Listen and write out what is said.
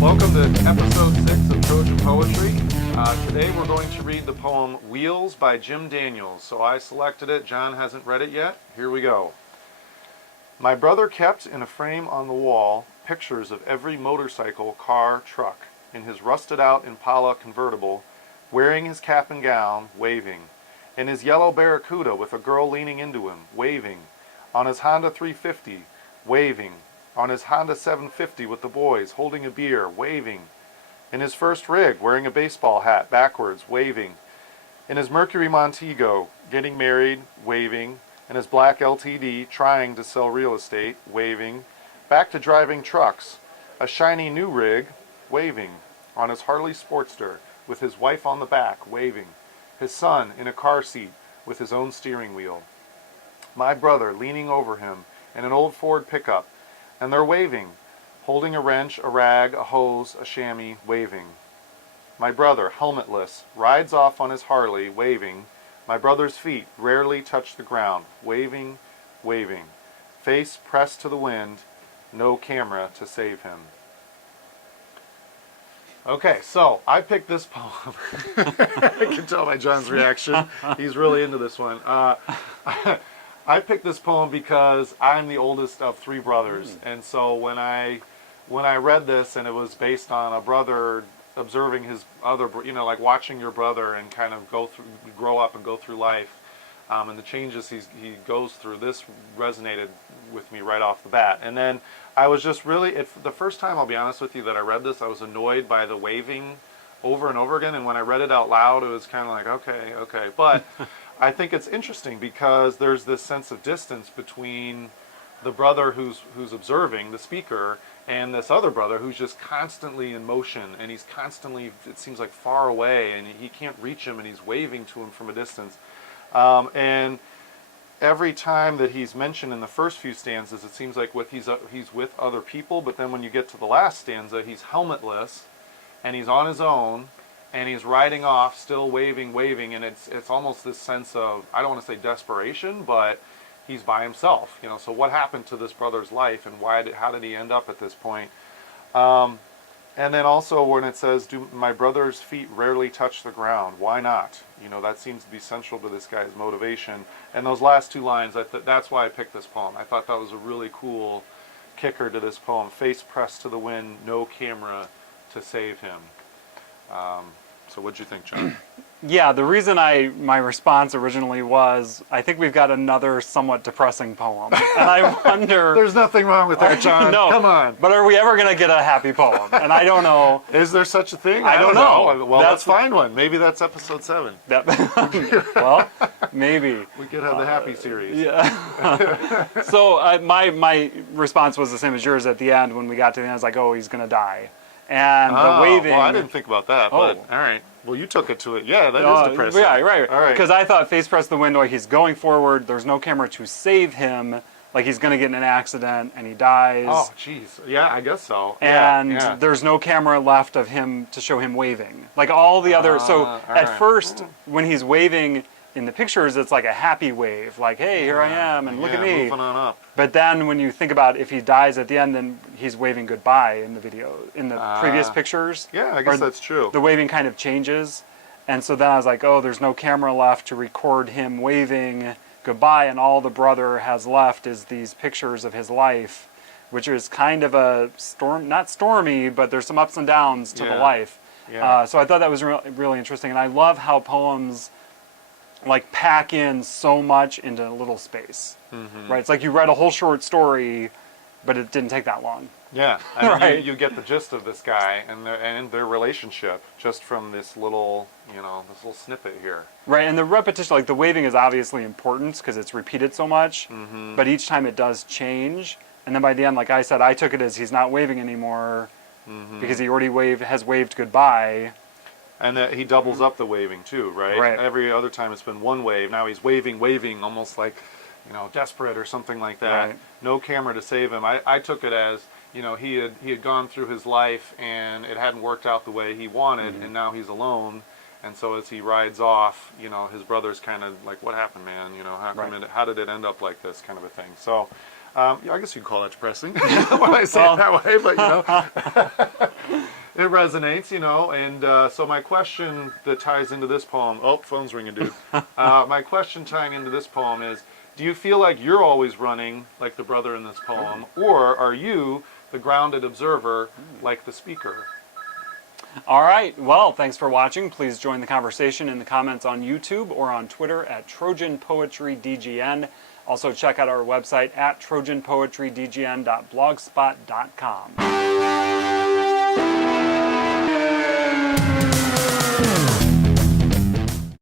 Welcome to episode 6 of Trojan Poetry. Today we're going to read the poem Wheels by Jim Daniels. So I selected it. John hasn't read it yet. Here we go. My brother kept in a frame on the wall pictures of every motorcycle, car, truck, in his rusted out Impala convertible, wearing his cap and gown, waving, in his yellow Barracuda with a girl leaning into him, waving, on his Honda 350, waving, on his Honda 750 with the boys, holding a beer, waving, in his first rig, wearing a baseball hat, backwards, waving, in his Mercury Montego, getting married, waving, in his black LTD, trying to sell real estate, waving, back to driving trucks, a shiny new rig, waving, on his Harley Sportster, with his wife on the back, waving, his son in a car seat with his own steering wheel, my brother leaning over him in an old Ford pickup, and they're waving, holding a wrench, a rag, a hose, a shammy, waving. My brother, helmetless, rides off on his Harley, waving. My brother's feet rarely touch the ground, waving, waving. Face pressed to the wind, no camera to save him. Okay, so I picked this poem. I can tell by John's reaction. He's really into this one. I picked this poem because I'm the oldest of 3 brothers, and so when I read this, and it was based on a brother observing his other, like watching your brother and kind of grow up and go through life, and the changes he goes through. This resonated with me right off the bat, and then I was just really, the first time, I'll be honest with you, that I read this, I was annoyed by the waving over and over again, and when I read it out loud, it was kind of like, okay, but I think it's interesting because there's this sense of distance between the brother who's observing, the speaker, and this other brother who's just constantly in motion, and he's constantly, it seems like, far away, and he can't reach him, and he's waving to him from a distance. And every time that he's mentioned in the first few stanzas, it seems like he's with other people, but then when you get to the last stanza, he's helmetless, and he's on his own, and he's riding off, still waving, and it's almost this sense of, I don't want to say desperation, but he's by himself, So what happened to this brother's life, and how did he end up at this point? And then also when it says, "Do my brother's feet rarely touch the ground?" Why not? That seems to be central to this guy's motivation. And those last 2 lines, that's why I picked this poem. I thought that was a really cool kicker to this poem. Face pressed to the wind, no camera to save him. So what'd you think, John? Yeah, the reason my response originally was, I think we've got another somewhat depressing poem. And I wonder... There's nothing wrong with that, John. No, come on. But are we ever going to get a happy poem? And I don't know. Is there such a thing? I don't know. Well, let's find one. Maybe that's episode 7. Well, maybe. We could have the happy series. Yeah. So my response was the same as yours at the end. When we got to the end, I was like, oh, he's going to die. And the waving... Well, I didn't think about that, but all right. Well, you took it to it. Yeah, that is depressing. Yeah, right. All right. Because I thought face pressed to the window, he's going forward, there's no camera to save him, like he's going to get in an accident and he dies. Oh, jeez. Yeah, I guess so. And there's no camera left of him to show him waving. Like all the other... So at first, when he's waving in the pictures, it's like a happy wave. Like, hey, here I am, and look at me. Moving on up. But then when you think about if he dies at the end, then he's waving goodbye in the video, in the previous pictures. Yeah, I guess that's true. The waving kind of changes. And so then I was like, oh, there's no camera left to record him waving goodbye, and all the brother has left is these pictures of his life, which is kind of a not stormy, but there's some ups and downs to the life. Yeah. So I thought that was really interesting. And I love how poems like pack in so much into a little space, right? It's like you read a whole short story, but it didn't take that long. Yeah, I mean, right. you get the gist of this guy and their relationship just from this little snippet here. Right, and the repetition, like the waving is obviously important because it's repeated so much, but each time it does change. And then by the end, like I said, I took it as he's not waving anymore because he already has waved goodbye. And that he doubles up the waving too, right? Right. Every other time it's been one wave. Now he's waving, almost like, desperate or something like that. Right. No camera to save him. I took it as, he had gone through his life and it hadn't worked out the way he wanted, and now he's alone. And so as he rides off, you know, his brother's kind of like, what happened, man? You know, how did it end up like this, kind of a thing. So yeah, I guess you could call that depressing when I say it that way, but, you know, it resonates, you know. And so my question that ties into this poem, oh, phone's ringing, dude. My question tying into this poem is, do you feel like you're always running like the brother in this poem, or are you the grounded observer like the speaker? All right, well, thanks for watching. Please join the conversation in the comments on YouTube or on Twitter at Trojan Poetry DGN. Also check out our website at trojanpoetrydgn.blogspot.com.